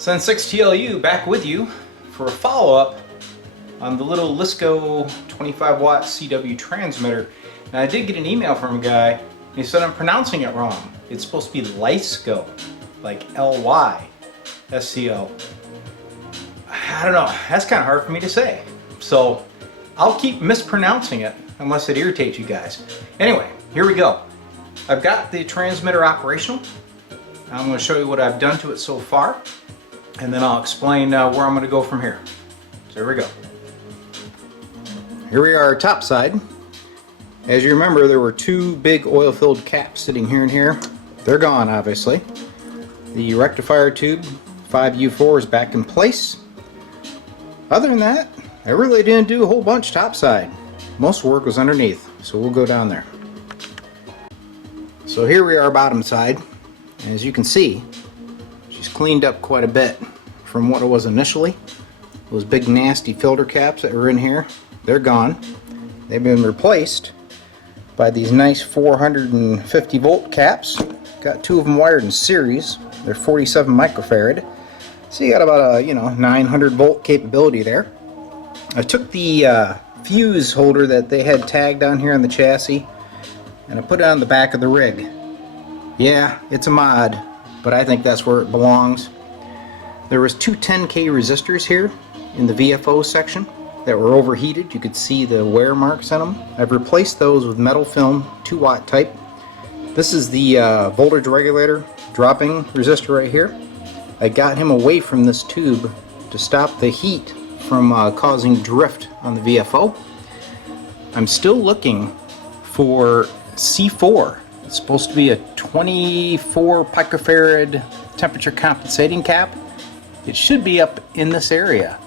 Sun6TLU back with you for a follow-up on the little Lysco 25 watt CW transmitter. Now I did get an email from a guy and he said I'm pronouncing it wrong. It's supposed to be Lysco, like L-Y-S-C-O. I don't know, that's kind of hard for me to say. So I'll keep mispronouncing it unless it irritates you guys. Anyway, here we go. I've got the transmitter operational. I'm going to show you what I've done to it so far, and then I'll explain where I'm going to go from here. So here we go. Here we are top side. As you remember, there were two big oil-filled caps sitting here and here. They're gone, obviously. The rectifier tube 5U4 is back in place. Other than that, I really didn't do a whole bunch topside. Most work was underneath, so we'll go down there. So here we are bottom side. And as you can see, she's cleaned up quite a bit from what it was initially. Those big nasty filter caps that were in here, they're gone. They've been replaced by these nice 450 volt caps. Got two of them wired in series. They're 47 microfarad. So you got about a 900 volt capability there. I took the fuse holder that they had tagged on here on the chassis and I put it on the back of the rig. Yeah, it's a mod, but I think that's where it belongs. There was two 10K resistors here in the VFO section that were overheated. You could see the wear marks on them. I've replaced those with metal film 2 watt type. This is the voltage regulator dropping resistor right here. I got him away from this tube to stop the heat from causing drift on the VFO. I'm still looking for C4. It's supposed to be a 24 picofarad temperature compensating cap. It should be up in this area,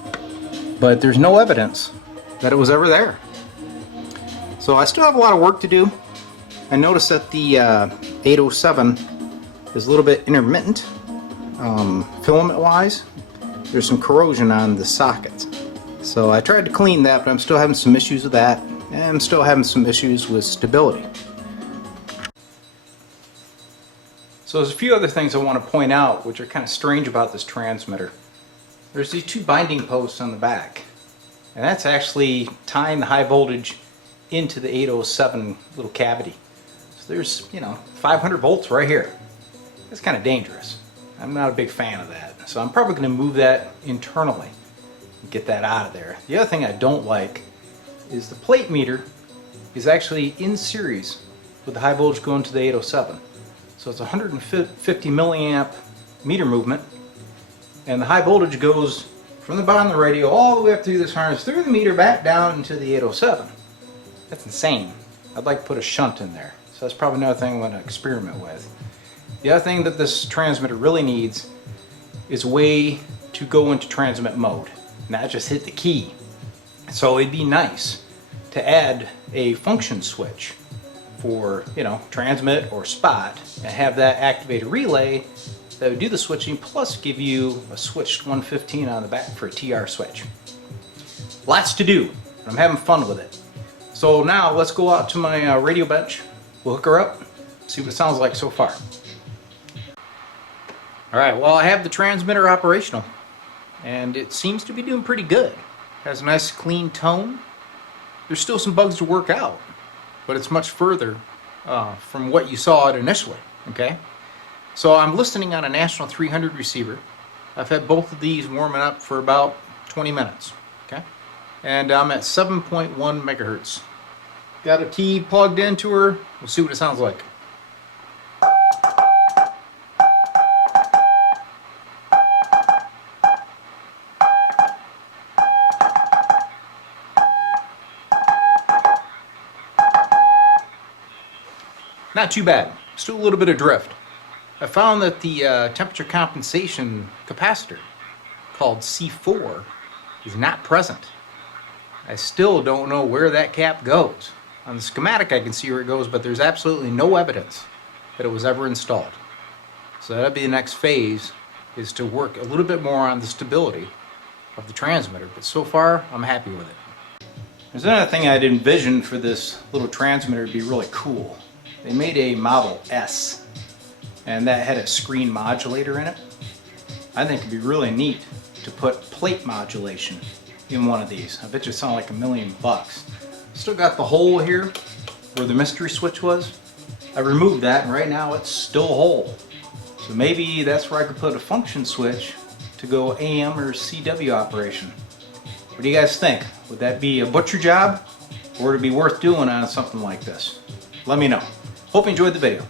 but there's no evidence that it was ever there. So I still have a lot of work to do. I noticed that the 807 is a little bit intermittent filament wise. There's some corrosion on the sockets. So I tried to clean that, but I'm still having some issues with that, and I'm still having some issues with stability. So there's a few other things I want to point out which are kind of strange about this transmitter. There's these two binding posts on the back, and that's actually tying the high voltage into the 807 little cavity. So there's 500 volts right here. That's kind of dangerous. I'm not a big fan of that, so I'm probably going to move that internally and get that out of there. The other thing I don't like is the plate meter is actually in series with the high voltage going to the 807. So it's 150 milliamp meter movement, and the high voltage goes from the bottom of the radio all the way up through this harness, through the meter, back down into the 807. That's insane. I'd like to put a shunt in there. So that's probably another thing I'm going to experiment with. The other thing that this transmitter really needs is a way to go into transmit mode, not just hit the key. So it'd be nice to add a function switch for transmit or spot, and have that activate a relay that would do the switching, plus give you a switched 115 on the back for a TR switch. Lots to do, but I'm having fun with it. So now let's go out to my radio bench. We'll hook her up, see what it sounds like so far. Alright, well, I have the transmitter operational, and it seems to be doing pretty good. Has a nice clean tone. There's still some bugs to work out, but it's much further from what you saw it initially. Okay, so I'm listening on a National 300 receiver. I've had both of these warming up for about 20 minutes. Okay, and I'm at 7.1 megahertz. Got a T plugged into her. We'll see what it sounds like. Not too bad. Still a little bit of drift. I found that the temperature compensation capacitor, called C4, is not present. I still don't know where that cap goes. On the schematic I can see where it goes, but there's absolutely no evidence that it was ever installed. So that'll be the next phase, is to work a little bit more on the stability of the transmitter, but so far I'm happy with it. There's another thing I'd envisioned for this little transmitter to be really cool. They made a Model S, and that had a screen modulator in it. I think it'd be really neat to put plate modulation in one of these. I bet you it sound like $1,000,000. Still got the hole here where the mystery switch was. I removed that and right now it's still a hole. So maybe that's where I could put a function switch to go AM or CW operation. What do you guys think? Would that be a butcher job or would it be worth doing on something like this? Let me know. Hope you enjoyed the video.